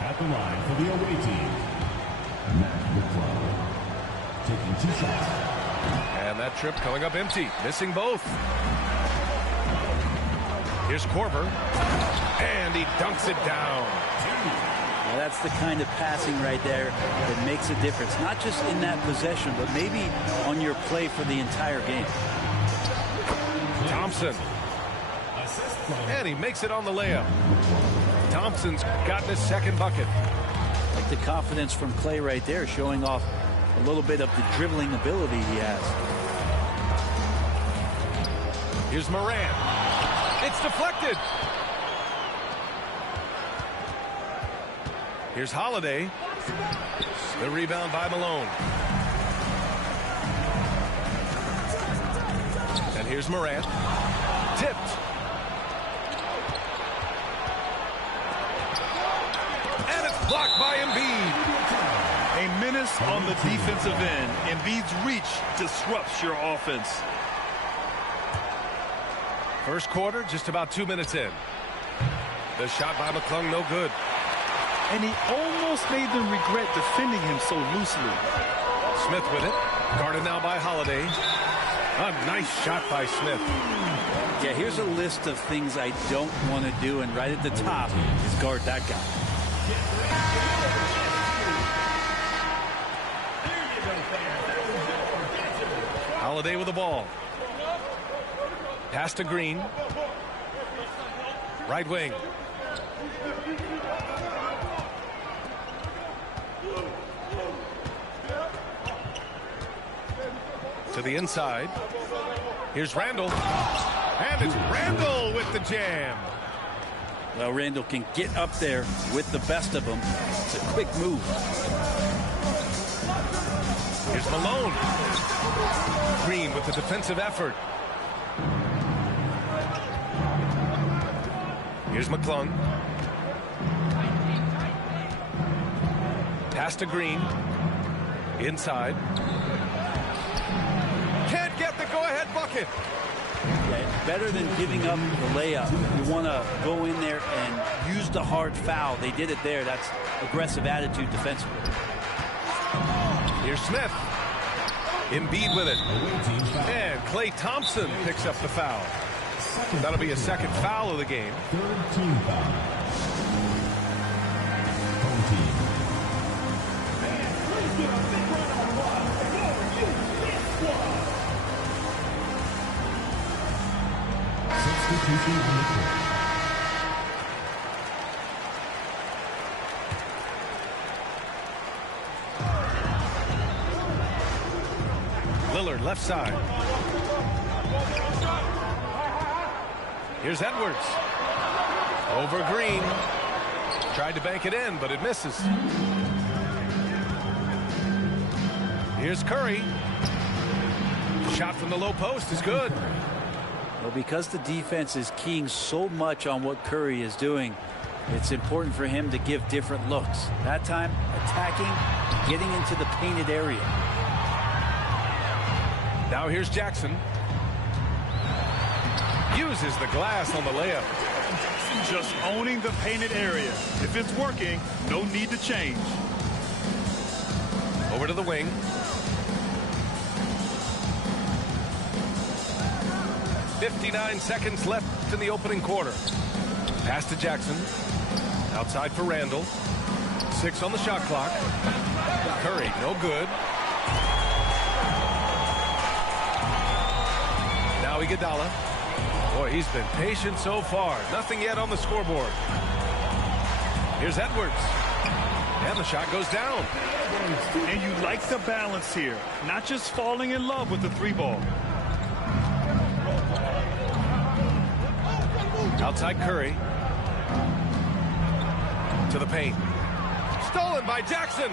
At the line for the away team, Matt McClung, taking 2 shots. And that trip coming up empty, missing both. Here's Korver, and he dunks it down. Well, that's the kind of passing right there that makes a difference, not just in that possession, but maybe on your play for the entire game. Thompson, and he makes it on the layup. Thompson's gotten his second bucket. Like the confidence from Klay right there, showing off a little bit of the dribbling ability he has. Here's Morant. It's deflected. Here's Holiday. The rebound by Malone. And here's Morant. Tipped. And it's blocked by Embiid. A menace on the defensive end. Embiid's reach disrupts your offense. First quarter, just about 2 minutes in. The shot by McClung, no good. And he almost made them regret defending him so loosely. Smith with it. Guarded now by Holiday. A nice shot by Smith. Yeah, here's a list of things I don't want to do, and right at the top is guard that guy. Holiday with the ball. Pass to Green. Right wing. To the inside. Here's Randall. And it's Randall with the jam. Well, Randall can get up there with the best of them. It's a quick move. Here's Malone. Green with the defensive effort. Here's McClung. Pass to Green. Inside. Can't get the go-ahead bucket. Yeah, better than giving up the layup. You want to go in there and use the hard foul. They did it there. That's aggressive attitude defensively. Here's Smith. Embiid with it. And Klay Thompson picks up the foul. That'll be a second foul of the game. Third team foul. Home team. Substitution on the court. Lillard left side. Here's Edwards. Over Green. Tried to bank it in, but it misses. Here's Curry. Shot from the low post is good. Well, because the defense is keying so much on what Curry is doing, it's important for him to give different looks. That time, attacking, getting into the painted area. Now here's Jackson. Uses the glass on the layup. Just owning the painted area. If it's working, no need to change. Over to the wing. .59 seconds left in the opening quarter. Pass to Jackson. Outside for Randall. 6 on the shot clock. Curry, no good. Now Iguodala. Boy, he's been patient so far. Nothing yet on the scoreboard. Here's Edwards. And the shot goes down. And you like the balance here. Not just falling in love with the 3-ball. Outside Curry. To the paint. Stolen by Jackson.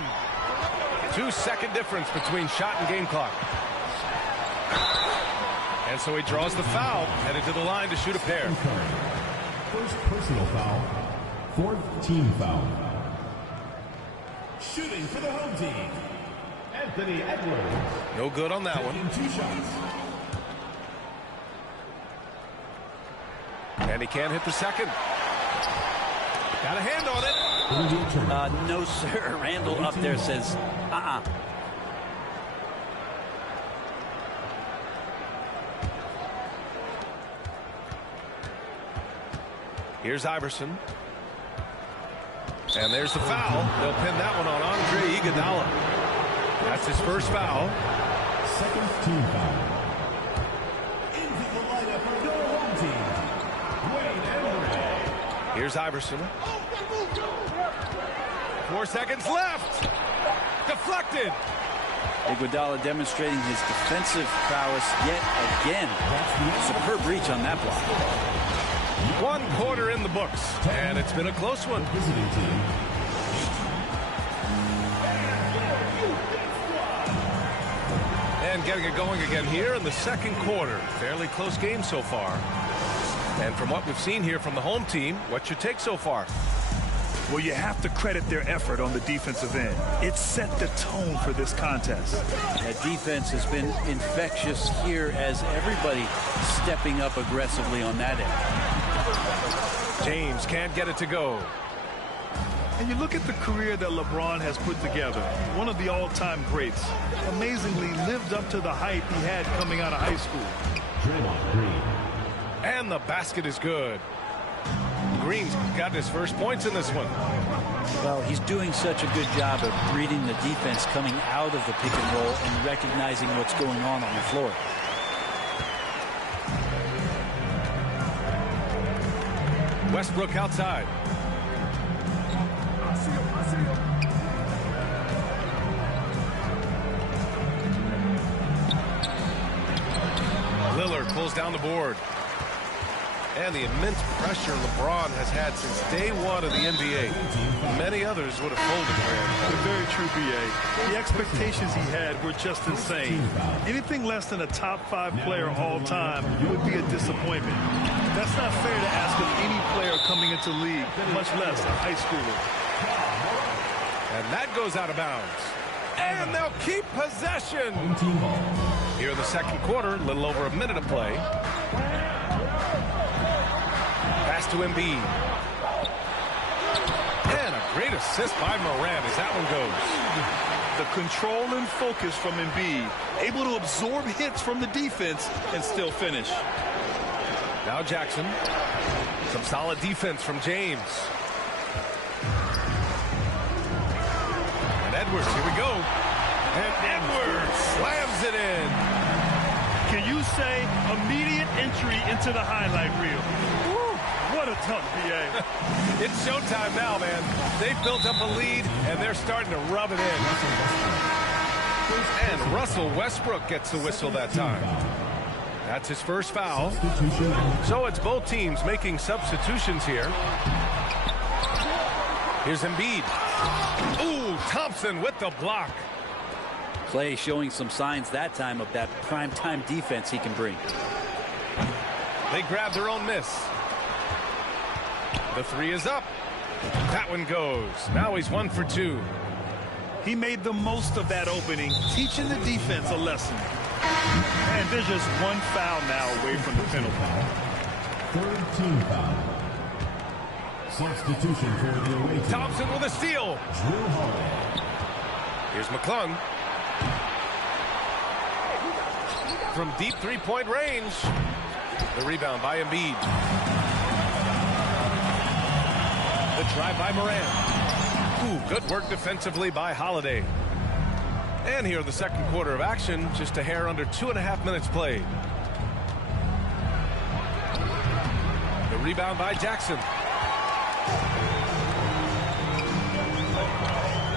2-second difference between shot and game clock. And so he draws the foul, headed to the line to shoot a pair. First personal foul, fourth team foul. Shooting for the home team, Anthony Edwards. No good on that one. 2 shots. And he can't hit the second. Got a hand on it. No, sir. Randall up there says, Here's Iverson. And there's the foul. They'll pin that one on Andre Iguodala. That's his first foul. Second team foul. Into the lineup for your home team, Wayne Ellington. Here's Iverson. 4 seconds left. Deflected. Iguodala demonstrating his defensive prowess yet again. Superb reach on that block. 1 quarter in the books, and it's been a close one. Visiting team. And getting it going again here in the second quarter. Fairly close game so far. And from what we've seen here from the home team, what's your take so far? Well, you have to credit their effort on the defensive end. It set the tone for this contest. That defense has been infectious here as everybody stepping up aggressively on that end. James can't get it to go. And you look at the career that LeBron has put together. One of the all-time greats. Amazingly lived up to the hype he had coming out of high school. Draymond Green. And the basket is good. Green's got his first points in this one. Well, he's doing such a good job of reading the defense coming out of the pick and roll and recognizing what's going on the floor. Westbrook outside. Lillard pulls down the board. And the immense pressure LeBron has had since day one of the NBA. Many others would have folded for him. Very true, B.A. The expectations he had were just insane. Anything less than a top 5 player all time would be a disappointment. That's not fair to ask of any player coming into league, much less a high schooler. And that goes out of bounds. And they'll keep possession. Here in the second quarter, a little over a minute of play. Pass to Embiid. And a great assist by Morant as that one goes. The control and focus from Embiid. Able to absorb hits from the defense and still finish. Now Jackson. Some solid defense from James. And Edwards, here we go. And Edwards slams it in. Can you say immediate entry into the highlight reel? What a tough BA. It's showtime now, man. They've built up a lead, and they're starting to rub it in. And Russell Westbrook gets the whistle that time. That's his first foul. So it's both teams making substitutions here. Here's Embiid. Ooh, Thompson with the block. Clay showing some signs that time of that prime-time defense he can bring. They grab their own miss. The three is up. That one goes. Now he's 1 for 2. He made the most of that opening, teaching the defense a lesson. And there's just one foul now away from the penalty. Third team foul. Substitution for the away team. Thompson with a steal. Drew Holiday. Here's McClung. From deep three-point range. The rebound by Embiid. The drive by Morant. Ooh, good work defensively by Holiday. And here in the second quarter of action, just a hair under 2.5 minutes played. The rebound by Jackson.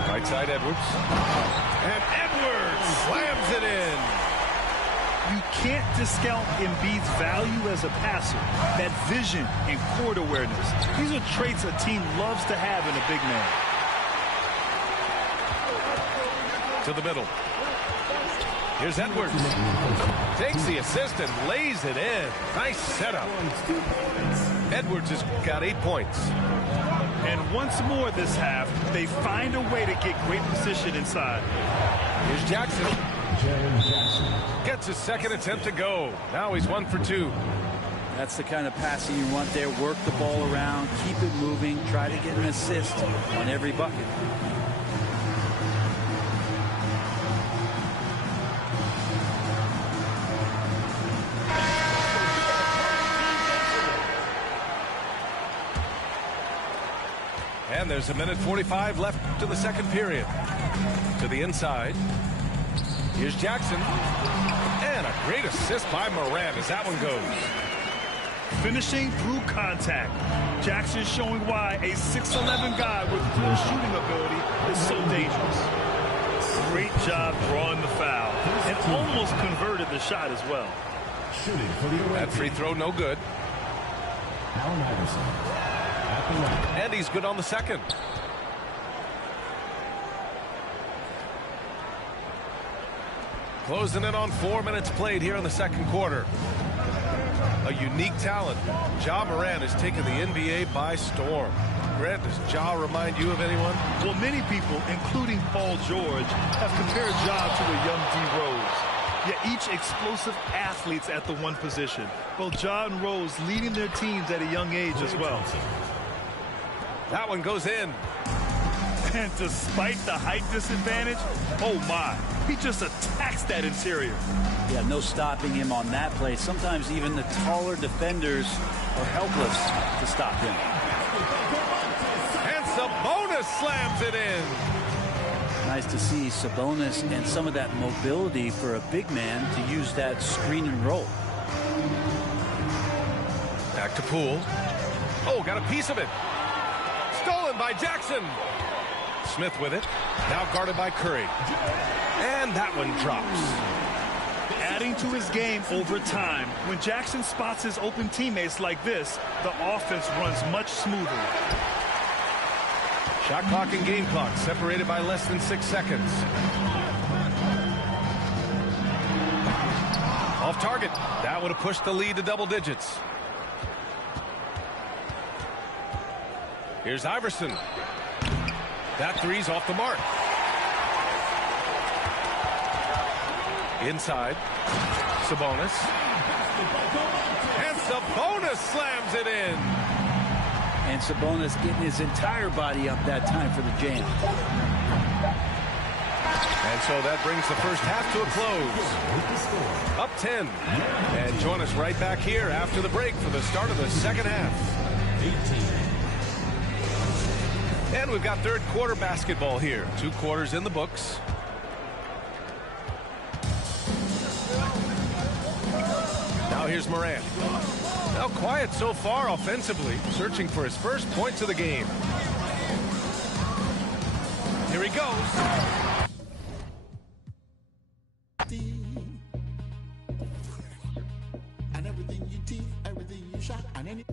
Right side Edwards. And Edwards slams it in. You can't discount Embiid's value as a passer. That vision and court awareness. These are traits a team loves to have in a big man. To the middle. Here's Edwards. Takes the assist and lays it in. Nice setup. Edwards has got 8 points. And once more this half, they find a way to get great position inside. Here's Jackson. Gets his second attempt to go. Now he's 1 for 2. That's the kind of passing you want there. Work the ball around, keep it moving, try to get an assist on every bucket. And there's 1:45 left to the second period. To the inside. Here's Jackson. And a great assist by Morant as that one goes. Finishing through contact. Jackson showing why a 6'11" guy with real shooting ability is so dangerous. Great job drawing the foul. And almost converted the shot as well. Shooting for the away That free throw no good. Allen Iverson at the line. And he's good on the second. Closing in on 4 minutes played here in the second quarter. A unique talent. Ja Morant has taken the NBA by storm. Grant, does Ja remind you of anyone? Well, many people, including Paul George, have compared Ja to a young D. Rose. Yet each explosive athletes at the one position. Both Ja and Rose leading their teams at a young age as well. That one goes in. And despite the height disadvantage, oh my, he just attacks that interior. Yeah, no stopping him on that play. Sometimes even the taller defenders are helpless to stop him. And Sabonis slams it in. Nice to see Sabonis and some of that mobility for a big man to use that screen and roll. Back to Poole. Oh, got a piece of it. Stolen by Jackson. Smith with it. Now guarded by Curry. And that one drops. Adding to his game over time. When Jackson spots his open teammates like this, the offense runs much smoother. Shot clock and game clock separated by less than 6 seconds. Off target. That would have pushed the lead to double digits. Here's Iverson. That three's off the mark. Inside. Sabonis. And Sabonis slams it in. And Sabonis getting his entire body up that time for the jam. And so that brings the first half to a close. Up 10. And join us right back here after the break for the start of the second half. 18. And we've got third quarter basketball here. 2 quarters in the books. Now here's Morant. Now quiet so far offensively, searching for his first points of the game. Here he goes. And everything you teach, everything you shot, and any.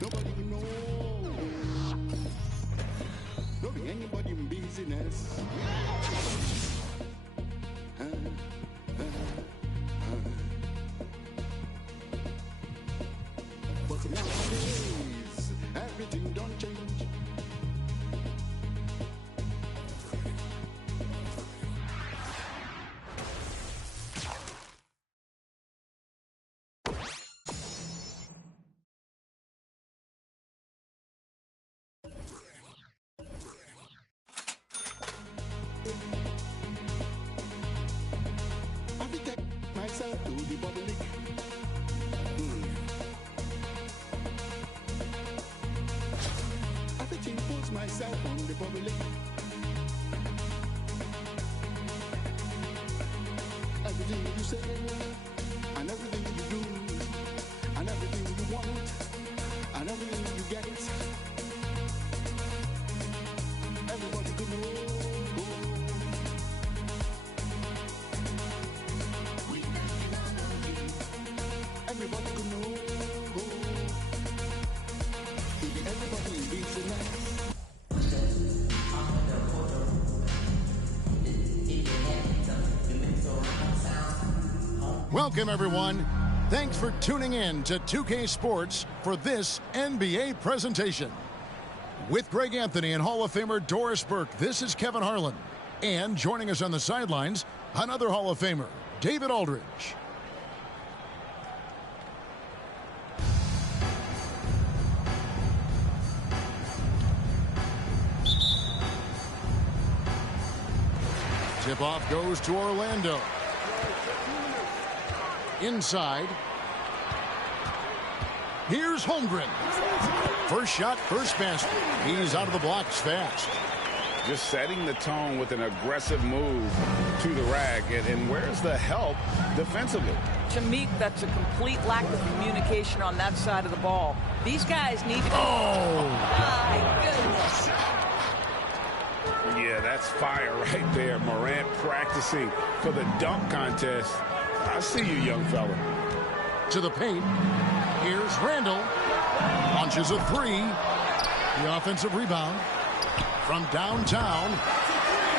Nobody can know. Don't be anybody in business. But nowadays, everything don't change. I will take myself to the public. I will impose myself on the public. Everything you say, and everything you do, and everything you want, and everything you get, everybody could know. Everybody could know. Everybody in business. Welcome, everyone. Thanks for tuning in to 2K Sports for this NBA presentation. With Greg Anthony and Hall of Famer Doris Burke, this is Kevin Harlan. And joining us on the sidelines, another Hall of Famer, David Aldridge. Tip-off goes to Orlando. Inside. Here's Holmgren. First shot, first basket. He's out of the blocks fast. Just setting the tone with an aggressive move to the rack. And where's the help defensively? To me, that's a complete lack of communication on that side of the ball. These guys need to... Oh, my goodness. Yeah, that's fire right there. Morant practicing for the dunk contest. I see you, young fella. To the paint. Here's Randall. Launches a three. The offensive rebound. From downtown.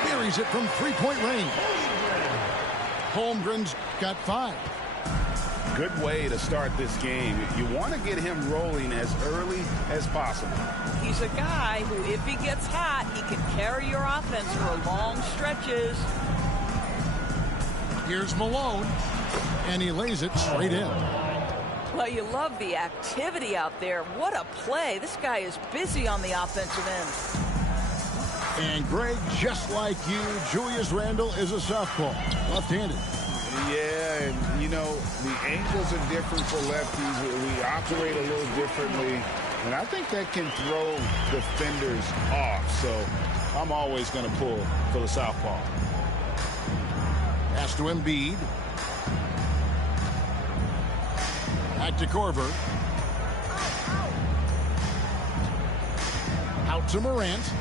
Buries it from three-point range. Holmgren's got 5. Good way to start this game. You want to get him rolling as early as possible. He's a guy who, if he gets hot, he can carry your offense for long stretches. Here's Malone. And he lays it straight in. Well, you love the activity out there. What a play. This guy is busy on the offensive end. And Greg, just like you, Julius Randle is a southpaw, left-handed. Yeah, and you know, the angles are different for lefties. We operate a little differently, and I think that can throw defenders off. So I'm always going to pull for the southpaw. Pass to Embiid. Back to Korver. Out to Morant.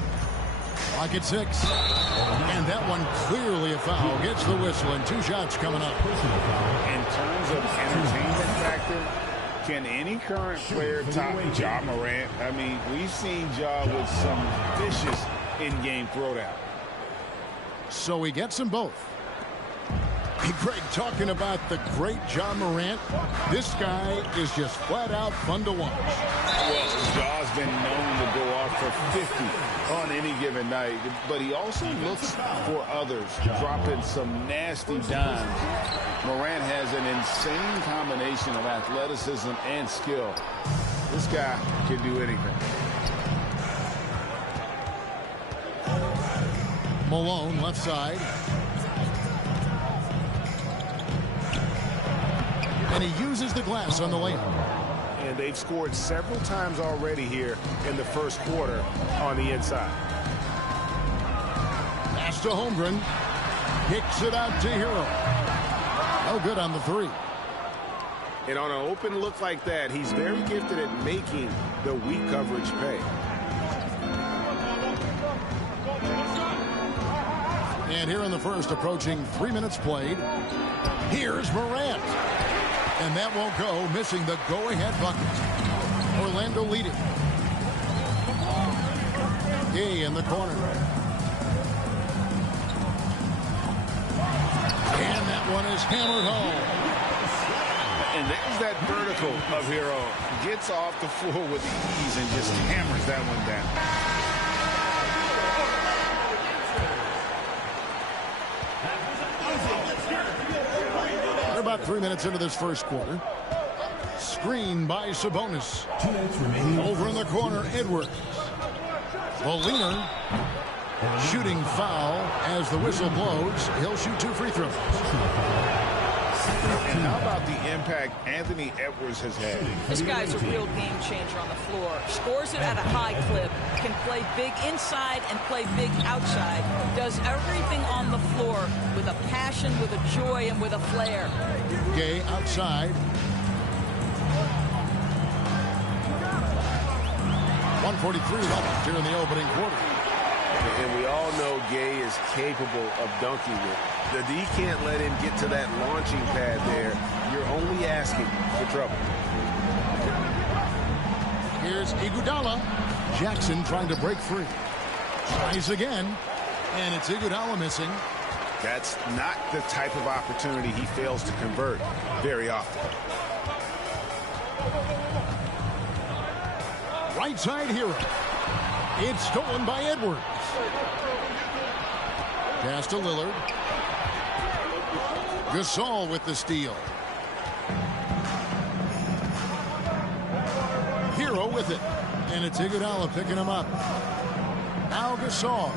Clock at 6. And that one clearly a foul. Gets the whistle and 2 shots coming up. In terms of entertainment factor, can any current player top Ja Morant? I mean, we've seen Ja with some vicious in-game throwdown. So he gets them both. Hey, Greg, talking about the great Ja Morant, this guy is just flat out fun to watch. Well, Ja's been known to go off for 50 on any given night, but he also looks for others, dropping some nasty dimes. Morant has an insane combination of athleticism and skill. This guy can do anything. Malone, left side. And he uses the glass on the layup. And they've scored several times already here in the first quarter on the inside. Pass to Holmgren. Kicks it out to Hero. No good on the 3. And on an open look like that, he's very gifted at making the weak coverage pay. And here in the first, approaching 3 minutes played. Here's Morant. And that won't go, missing the go-ahead bucket. Orlando leading. Gay in the corner. And that one is hammered home. And there's that vertical of Hero. Gets off the floor with ease and just hammers that one down. About 3 minutes into this first quarter. Screen by Sabonis. 2 minutes remaining. Over in the corner, Edwards. Molina. Shooting foul as the whistle blows. He'll shoot 2 free throws. And how about the impact Anthony Edwards has had? This guy's a real game changer on the floor. Scores it at a high clip. Can play big inside and play big outside. Does everything on the floor with a passion, with a joy, and with a flair. Gay outside. 1:43 left here in the opening quarter. And we all know Gay is capable of dunking it. The D can't let him get to that launching pad there. You're only asking for trouble. Here's Iguodala. Jackson trying to break free. Tries again. And it's Iguodala missing. That's not the type of opportunity he fails to convert very often. Right side Hero. It's stolen by Edwards. Pass to Lillard. Gasol with the steal. Hero with it. And it's Iguodala picking him up. Now Gasol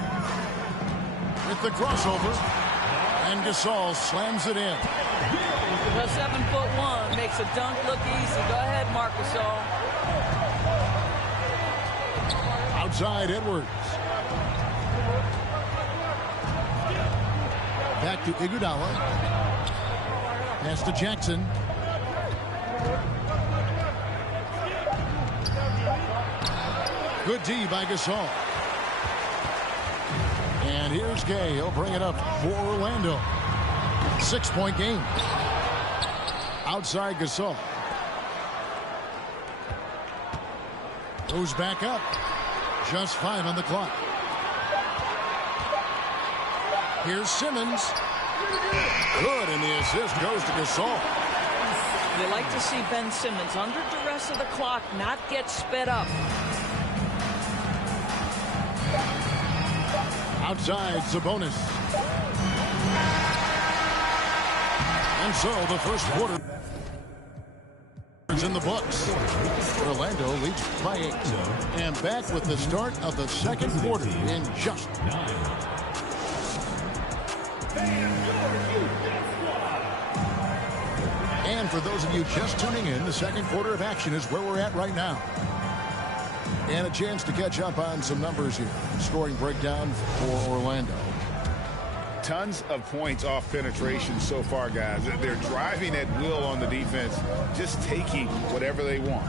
with the crossover. And Gasol slams it in. The 7'1" makes a dunk look easy. Go ahead, Marc Gasol. Outside Edwards. Back to Iguodala. Pass to Jackson. Good D by Gasol. And here's Gay. He'll bring it up for Orlando. 6-point game. Outside Gasol. Goes back up. Just 5 on the clock. Here's Simmons. Good, and the assist goes to Gasol. You like to see Ben Simmons under duress of the clock not get sped up. Outside Sabonis. And so the first quarter is in the books. Orlando leads by 8. And back with the start of the second quarter in just. And for those of you just tuning in, the second quarter of action is where we're at right now. And a chance to catch up on some numbers here. Scoring breakdown for Orlando. Tons of points off penetration so far, guys. They're driving at will on the defense, just taking whatever they want.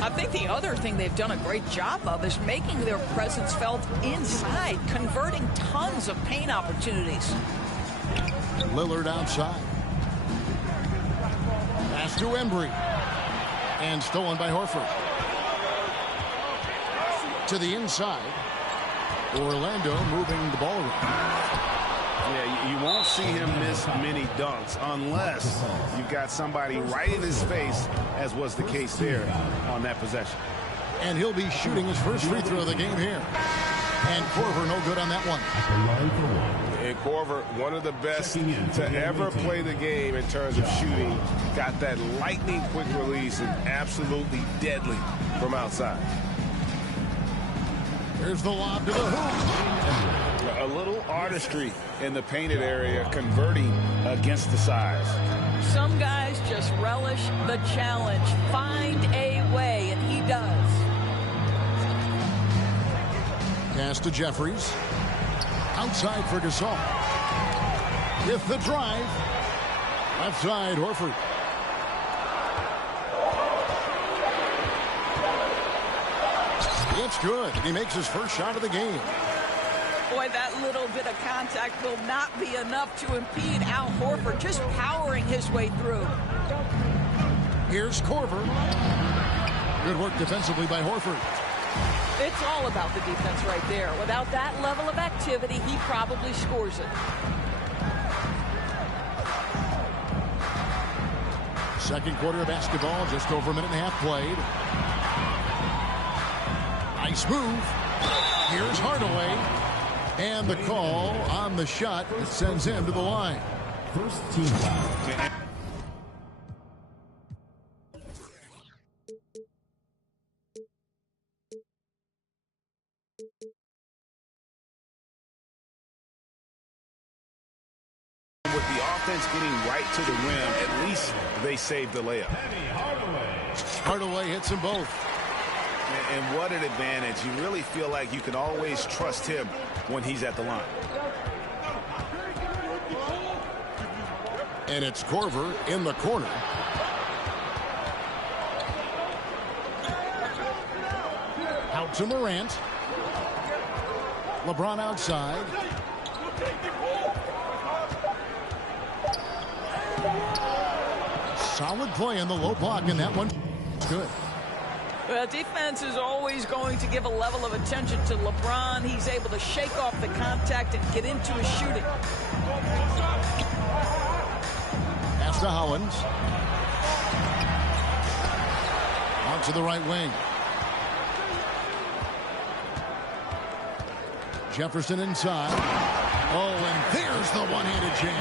I think the other thing they've done a great job of is making their presence felt inside, converting tons of paint opportunities. Lillard outside. Pass to Embry. And stolen by Horford. To the inside. Orlando moving the ball around. Yeah, you won't see him miss many dunks unless you've got somebody right in his face, as was the case there on that possession. And he'll be shooting his first free throw of the game here. And Korver no good on that one. And Korver, one of the best to ever play the game in terms of shooting. Got that lightning quick release and absolutely deadly from outside. Here's the lob to the hoop. A little artistry in the painted area, converting against the size. Some guys just relish the challenge. Find a way, and he does. Pass to Jeffries. Outside for Gasol. With the drive. Left side, Horford. It's good. He makes his first shot of the game. Boy, that little bit of contact will not be enough to impede Al Horford, just powering his way through. Here's Korver. Good work defensively by Horford. It's all about the defense right there. Without that level of activity, he probably scores it. Second quarter of basketball, just over a minute and a half played. Nice move. Here's Hardaway. And the call on the shot that sends him to the line. First team foul. With the offense getting right to the rim, at least they saved the layup. Hardaway hits them both. And what an advantage. You really feel like you can always trust him when he's at the line. And it's Korver in the corner. Out to Morant. LeBron outside. Solid play in the low block, and that one is good. Well, defense is always going to give a level of attention to LeBron. He's able to shake off the contact and get into his shooting. Pass to Hollins. On to the right wing. Jefferson inside. Oh, and there's the one-handed jam.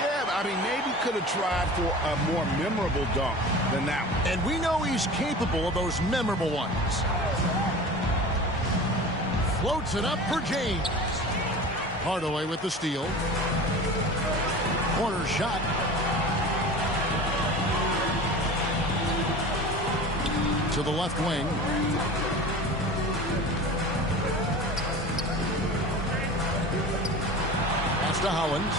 Yeah, I mean, maybe could have tried for a more memorable dunk than that one. And we know he's capable of those memorable ones. Floats it up for James. Hardaway with the steal. Corner shot. To the left wing. Pass to Hollins.